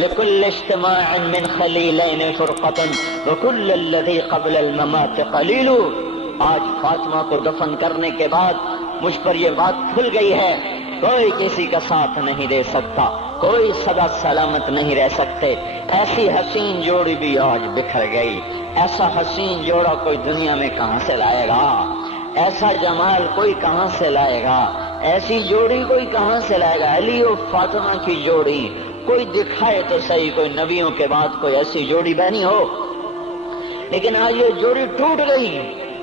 لكل اجتماع من خلیلین فرقة وكل الذي قبل الممات قلیل۔ آج فاطمہ کو دفن کرنے کے بعد مجھ پر یہ بات کھل گئی ہے، کوئی کسی کا ساتھ نہیں دے سکتا، کوئی سدا سلامت نہیں رہ سکتے۔ ایسی حسین جوڑی بھی آج بکھر گئی۔ ایسا حسین جوڑا کوئی دنیا میں کہاں سے لائے گا؟ ایسا جمال کوئی کہاں سے لائے گا؟ ایسی جوڑی کوئی کہاں سے لائے گا؟ علی و فاطمہ کی جوڑی کوئی دکھائے تو صحیح، کوئی نبیوں کے بعد کوئی ایسی جوڑی بنی ہو۔ لیکن آج یہ جوڑی ٹوٹ گئی۔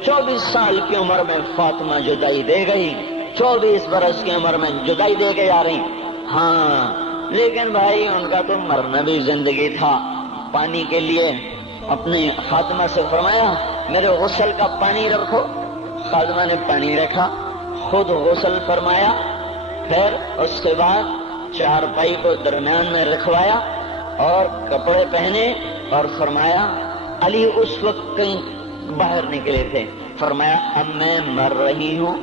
24 سال کی عمر میں فاطمہ جدائی دے گئی، 24 برس کی عمر میں جدائی دے کے آ رہی۔ ہاں لیکن بھائی ان کا تو مرنا بھی زندگی تھا۔ پانی کے لیے اپنی فاطمہ سے فرمایا میرے غسل کا پانی رکھو، فاطمہ نے پانی رکھا، خود غسل فرمایا، پھر اس کے بعد چارپائی کو درمیان میں رکھوایا اور کپڑے پہنے اور فرمایا، علی اس وقت کہیں باہر نکلے تھے، فرمایا اب میں مر رہی ہوں،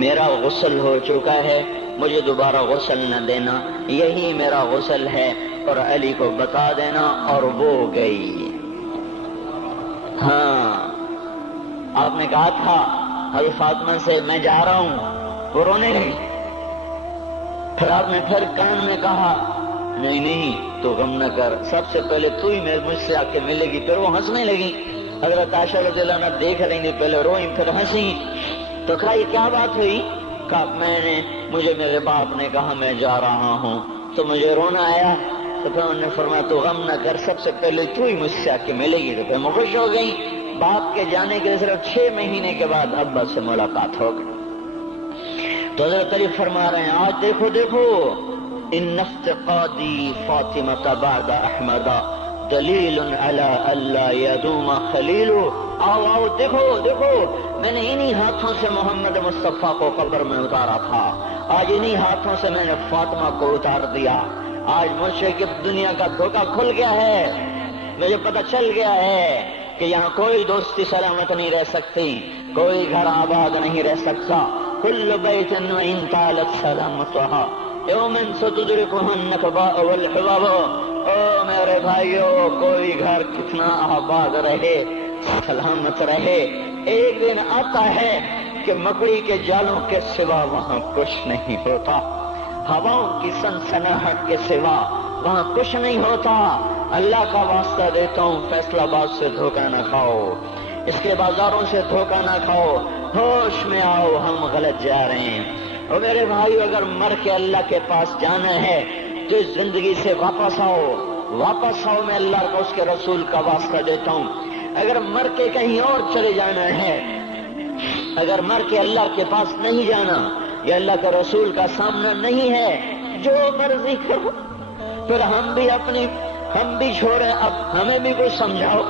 میرا غسل ہو چکا ہے، مجھے دوبارہ غسل نہ دینا، یہی میرا غسل ہے اور علی کو بتا دینا، اور وہ گئی۔ ہاں آپ نے کہا تھا حضرت فاطمہ سے میں جا رہا ہوں، وہ رونے لگی۔ پھر آپ نے پھر کان میں کہا نہیں نہیں تو غم نہ کر، سب سے پہلے تو ہی مجھ سے آ کے ملے گی۔ پھر وہ ہنسنے لگی۔ حضرت عائشہ رضی اللہ عنہا دیکھ رہی تھی، پہلے روئی پھر ہنسی۔ تو کہا یہ کیا بات ہوئی؟ کہا مجھے میرے باپ نے کہا میں جا رہا ہوں تو مجھے رونا آیا، تو پھر انہوں نے فرمایا تو غم نہ کر، سب سے پہلے تو ہی مجھ سے آ کے ملے گی۔ تو پھر میں خوش ہو گئی۔ باپ کے جانے کے صرف 6 مہینے کے بعد ابا سے ملاقات ہو گئی۔ تو حضرت علی فرما رہے ہیں آج دیکھو دیکھو ان افتقادی فاطمہ بعد احمد دلیل علی اللہ یدوم خلیل۔ آؤ آؤ دیکھو دیکھو، میں نے انہی ہاتھوں سے محمد مصطفیٰ کو قبر میں اتارا تھا، آج انہی ہاتھوں سے میں نے فاطمہ کو اتار دیا۔ آج مجھ سے دنیا کا دھوکہ کھل گیا ہے، مجھے پتہ چل گیا ہے کہ یہاں کوئی دوستی سلامت نہیں رہ سکتی، کوئی گھر آباد نہیں رہ سکتا۔ کل بیت وإن طالت سلامتها یوم ستدرکها النکباء والحباب۔ او میرے بھائیو، کوئی گھر کتنا آباد رہے، سلامت رہے، ایک دن آتا ہے کہ مکڑی کے جالوں کے سوا وہاں کچھ نہیں ہوتا، ہواؤں کی سنسناہٹ کے سوا وہاں کچھ نہیں ہوتا۔ اللہ کا واسطہ دیتا ہوں، فیصلہ آباد سے دھوکہ نہ کھاؤ، اس کے بازاروں سے دھوکہ نہ کھاؤ، ہوش میں آؤ، ہم غلط جا رہے ہیں۔ اور میرے بھائیو، اگر مر کے اللہ کے پاس جانا ہے تو اس زندگی سے واپس آؤ، واپس آؤ، میں اللہ کو اس کے رسول کا واسطہ دیتا ہوں۔ اگر مر کے کہیں اور چلے جانا ہے، اگر مر کے اللہ کے پاس نہیں جانا یا اللہ کے رسول کا سامنا نہیں ہے، جو مرضی کرو، پھر ہم بھی چھوڑیں، اب ہمیں بھی کوئی سمجھاؤ،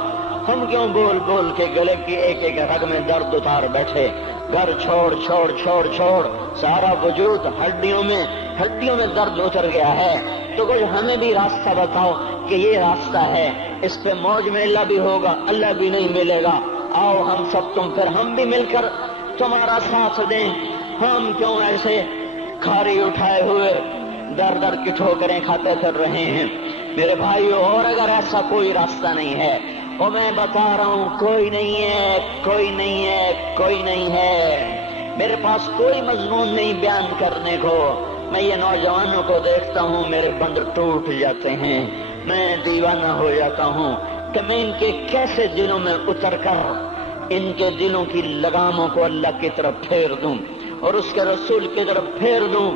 ہم کیوں بول بول کے گلے کی ایک ایک رگ میں درد اتار بیٹھے، گھر چھوڑ چھوڑ چھوڑ چھوڑ، سارا وجود ہڈیوں میں درد اتر گیا ہے، تو کچھ ہمیں بھی راستہ بتاؤ کہ یہ راستہ ہے، اس پہ موج میں اللہ بھی ہوگا، اللہ بھی نہیں ملے گا، آؤ ہم سب پھر ہم بھی مل کر تمہارا ساتھ دیں۔ ہم کیوں ایسے کھاری اٹھائے ہوئے در در کی ٹھوکریں کھاتے پھر رہے ہیں؟ میرے بھائیو، اور اگر ایسا کوئی راستہ نہیں ہے، اور میں بتا رہا ہوں کوئی نہیں ہے، کوئی نہیں ہے، کوئی نہیں ہے، میرے پاس کوئی مضمون نہیں بیان کرنے کو۔ میں یہ نوجوانوں کو دیکھتا ہوں، میرے بند ٹوٹ جاتے ہیں، میں دیوانہ ہو جاتا ہوں کہ میں ان کے کیسے دلوں میں اتر کر ان کے دلوں کی لگاموں کو اللہ کی طرف پھیر دوں اور اس کے رسول کی طرف پھیر دوں۔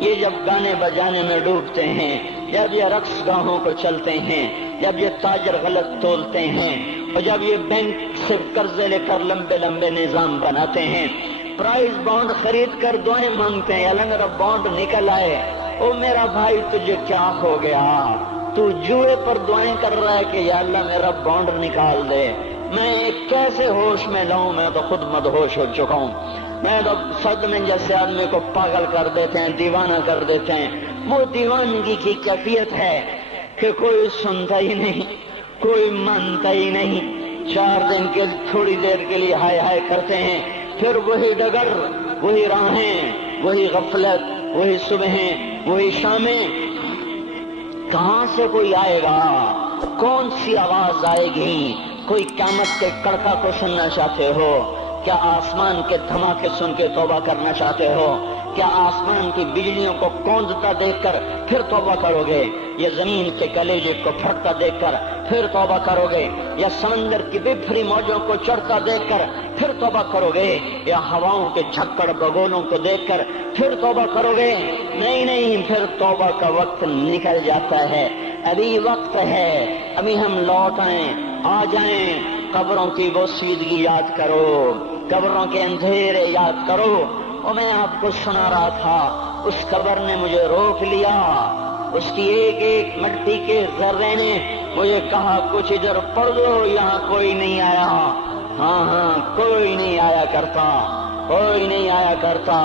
یہ جب گانے بجانے میں ڈوبتے ہیں، جب یہ رقص گاہوں کو چلتے ہیں، جب یہ تاجر غلط تولتے ہیں، اور جب یہ بینک سے قرضے لے کر لمبے لمبے نظام بناتے ہیں، پرائز بانڈ خرید کر دعائیں مانگتے ہیں، الگ بانڈ نکل آئے، او میرا بھائی تجھے کیا ہو گیا؟ تو جوئے پر دعائیں کر رہا ہے کہ یا اللہ میرا بانڈ نکال دے۔ میں کیسے ہوش میں لاؤں؟ میں تو خود مدہوش ہو چکا ہوں۔ میں تو صدمے جیسے آدمی کو پاگل کر دیتے ہیں، دیوانہ کر دیتے ہیں۔ وہ دیوانگی کی کیفیت ہے کہ کوئی سنتا ہی نہیں، کوئی مانتا ہی نہیں، 4 دن کے تھوڑی دیر کے لیے ہائے ہائے کرتے ہیں، پھر وہی ڈگر، وہی راہیں، وہی غفلت، وہی صبحیں، وہی شامیں۔ کہاں سے کوئی آئے گا؟ کون سی آواز آئے گی؟ کوئی قیامت کے کڑکا کو سننا چاہتے ہو؟ کیا آسمان کے دھماکے سن کے توبہ کرنا چاہتے ہو؟ کیا آسمان کی بجلیوں کو کوندتا دیکھ کر پھر توبہ کرو گے؟ یا زمین کے کلیجے کو پھٹتا دیکھ کر پھر توبہ کرو گے؟ یا سمندر کی بفری موجوں کو چڑھتا دیکھ کر پھر توبہ کرو گے؟ یا ہواؤں کے جھکڑ بگولوں کو دیکھ کر پھر توبہ کرو گے؟ نہیں، پھر توبہ کا وقت نکل جاتا ہے۔ ابھی وقت ہے، ابھی ہم لوٹ آ جائیں۔ قبروں کی بوسیدگی یاد کرو، قبروں کے اندھیرے یاد کرو۔ اور میں آپ کو سنا رہا تھا، اس قبر نے مجھے روک لیا، اس کی ایک ایک مٹی کے ذرے نے مجھے کہا کچھ ادھر پڑھ دو، یہاں کوئی نہیں آیا۔ ہاں، کوئی نہیں آیا کرتا، کوئی نہیں آیا کرتا۔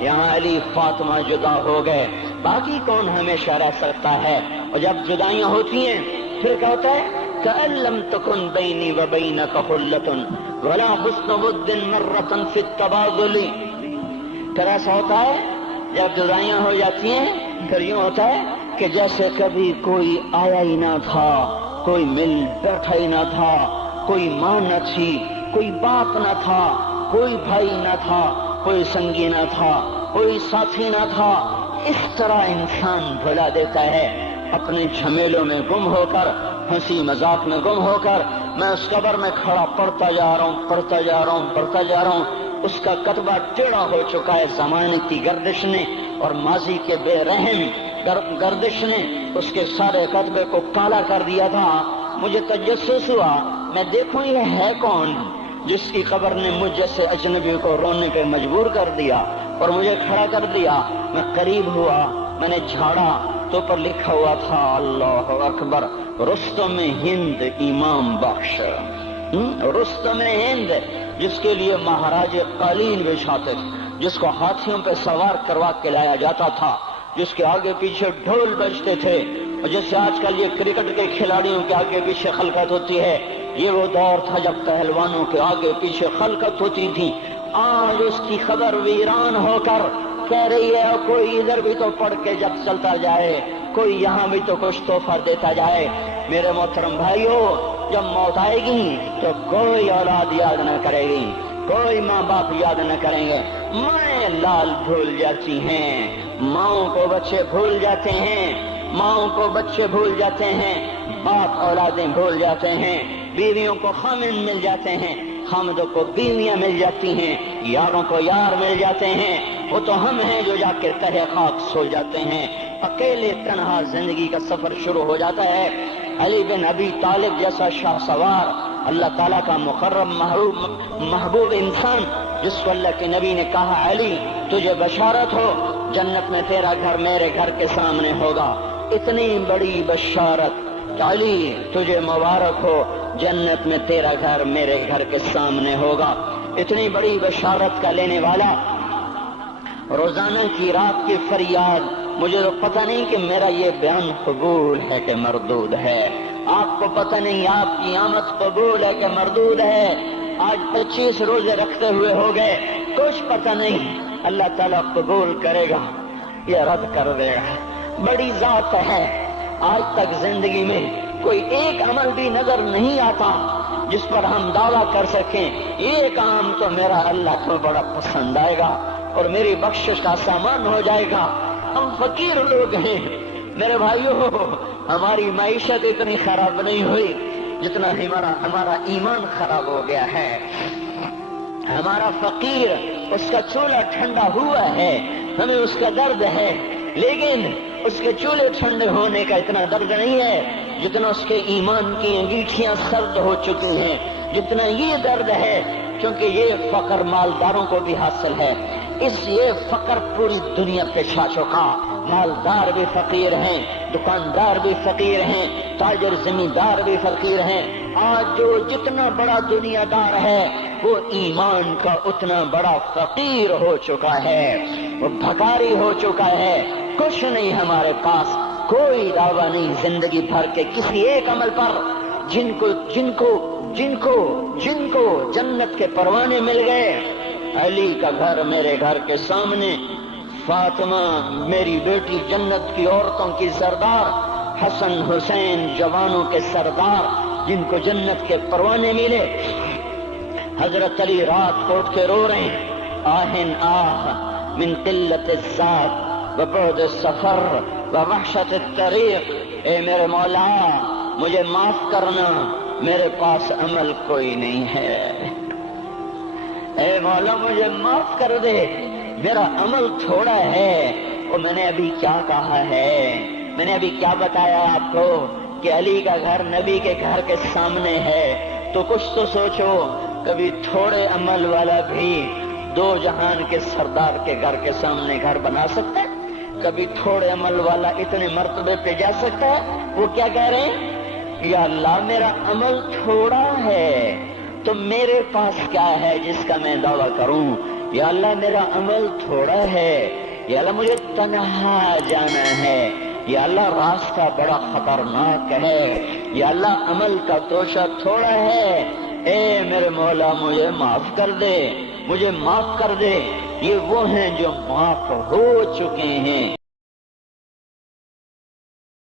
یہاں علی فاطمہ جدا ہو گئے، باقی کون ہمیشہ رہ سکتا ہے؟ اور جب جدائیاں ہوتی ہیں پھر کیا ہوتا ہے؟ كأن لم تكن بيني وبينك خلة ولا حسن ود مرة في التبادل۔ پھر ایسا ہوتا ہے جب جدائیاں ہو جاتی ہیں پھر یوں ہوتا ہے کہ جیسے کبھی کوئی آیا ہی نہ تھا، کوئی مل بیٹھا ہی نہ تھا، کوئی ماں نہ تھی، کوئی باپ نہ تھا، کوئی بھائی نہ تھا، کوئی سنگی نہ تھا، کوئی ساتھی نہ تھا۔ اس طرح انسان بھلا دیتا ہے اپنے جھمیلوں میں گم ہو کر، ہنسی مذاق میں گم ہو کر۔ میں اس قبر میں کھڑا پڑھتا جا رہا ہوں، اس کا کتبہ ٹیڑھا ہو چکا ہے زمانے کی گردش نے اور ماضی کے بے رحم گردش نے اس کے سارے کتبے کو کالا کر دیا تھا۔ مجھے تجسس ہوا، میں دیکھوں یہ ہے کون جس کی قبر نے مجھ جیسے اجنبی کو رونے پہ مجبور کر دیا اور مجھے کھڑا کر دیا۔ میں قریب ہوا، میں نے جھاڑا تو پر لکھا ہوا تھا اللہ اکبر، رستم ہند امام بخش۔ رستم ہند، جس کے لیے مہاراج قالین بچھاتے تھے، جس کو ہاتھیوں پہ سوار کروا کے لایا جاتا تھا، جس کے آگے پیچھے ڈھول بجتے تھے، اور جیسے آج کل یہ کرکٹ کے کھلاڑیوں کے آگے پیچھے خلقت ہوتی ہے، یہ وہ دور تھا جب پہلوانوں کے آگے پیچھے خلقت ہوتی تھی۔ آج اس کی خبر ویران ہو کر کہہ رہی ہے کوئی ادھر بھی تو پڑھ کے جب چلتا جائے، کوئی یہاں بھی تو کچھ تحفہ دیتا جائے۔ میرے محترم بھائیو، جب موت آئے گی تو کوئی اولاد یاد نہ کرے گی، کوئی ماں باپ یاد نہ کریں گے۔ مائیں لال بھول جاتی ہیں، ماؤں کو بچے بھول جاتے ہیں، ماؤں کو بچے بھول جاتے ہیں، باپ اولادیں بھول جاتے ہیں، بیویوں کو خامن مل جاتے ہیں، خامدوں کو بیویاں مل جاتی ہیں، یاروں کو یار مل جاتے ہیں۔ وہ تو ہم ہیں جو جا کے تہہ خاک سو جاتے ہیں، اکیلے تنہا زندگی کا سفر شروع ہو جاتا ہے۔ علی بن ابی طالب جیسا شاہ سوار، اللہ تعالیٰ کا مقرب محبوب انسان، جس کو اللہ کے نبی نے کہا علی تجھے بشارت ہو، جنت میں تیرا گھر میرے گھر کے سامنے ہوگا۔ اتنی بڑی بشارت، علی تجھے مبارک ہو، جنت میں تیرا گھر میرے گھر کے سامنے ہوگا۔ اتنی بڑی بشارت کا لینے والا، روزانہ کی رات کی فریاد، مجھے تو پتہ نہیں کہ میرا یہ بیان قبول ہے کہ مردود ہے، آپ کو پتہ نہیں آپ کی آمد قبول ہے کہ مردود ہے۔ آج 25 روزے رکھتے ہوئے ہو گئے، کچھ پتہ نہیں اللہ تعالیٰ قبول کرے گا یا رد کر دے گا۔ بڑی ذات ہے، آج تک زندگی میں کوئی ایک عمل بھی نظر نہیں آتا جس پر ہم دعویٰ کر سکیں یہ کام تو میرا اللہ کو بڑا پسند آئے گا اور میری بخشش کا سامان ہو جائے گا۔ ہم فقیر لوگ ہیں میرے بھائیوں، ہماری معیشت اتنی خراب نہیں ہوئی جتنا ہمارا ایمان خراب ہو گیا ہے۔ ہمارا فقیر، اس کا چولہا ٹھنڈا ہوا ہے، ہمیں اس کا درد ہے، لیکن اس کے چولہے ٹھنڈے ہونے کا اتنا درد نہیں ہے جتنا اس کے ایمان کی انگیٹھیاں سرد ہو چکی ہیں، جتنا یہ درد ہے، کیونکہ یہ فقر مالداروں کو بھی حاصل ہے۔ یہ فقر پوری دنیا پہ چھا چکا، مالدار بھی فقیر ہیں، دکاندار بھی فقیر ہیں، تاجر زمیندار بھی فقیر ہیں۔ آج جو جتنا بڑا دنیا دار ہے وہ ایمان کا اتنا بڑا فقیر ہو چکا ہے، وہ بھکاری ہو چکا ہے۔ کچھ نہیں ہمارے پاس، کوئی دعویٰ نہیں زندگی بھر کے کسی ایک عمل پر، جن کو جنت کے پروانے مل گئے۔ علی کا گھر میرے گھر کے سامنے، فاطمہ میری بیٹی جنت کی عورتوں کی سردار، حسن حسین جوانوں کے سردار جن کو جنت کے پروانے ملے، حضرت علی رات کو اٹھ کے رو رہے ہیں، آہن آہ من قلت الذات وبعد السفر ووحشت الطریق، اے میرے مولا مجھے معاف کرنا، میرے پاس عمل کوئی نہیں ہے، اے مولا مجھے معاف کر دے، میرا عمل تھوڑا ہے۔ اور میں نے ابھی کیا کہا ہے، میں نے ابھی کیا بتایا آپ کو کہ علی کا گھر نبی کے گھر کے سامنے ہے، تو کچھ تو سوچو، کبھی تھوڑے عمل والا بھی دو جہان کے سردار کے گھر کے سامنے گھر بنا سکتا ہے؟ کبھی تھوڑے عمل والا اتنے مرتبے پہ جا سکتا ہے؟ وہ کیا کہہ رہے ہیں؟ یا اللہ میرا عمل تھوڑا ہے تو میرے پاس کیا ہے جس کا میں دعویٰ کروں؟ یا اللہ میرا عمل تھوڑا ہے، یا اللہ مجھے تنہا جانا ہے، یا اللہ راستہ بڑا خطرناک ہے، یا اللہ عمل کا توشہ تھوڑا ہے، اے میرے مولا مجھے معاف کر دے، مجھے معاف کر دے۔ یہ وہ ہیں جو معاف ہو چکے ہیں،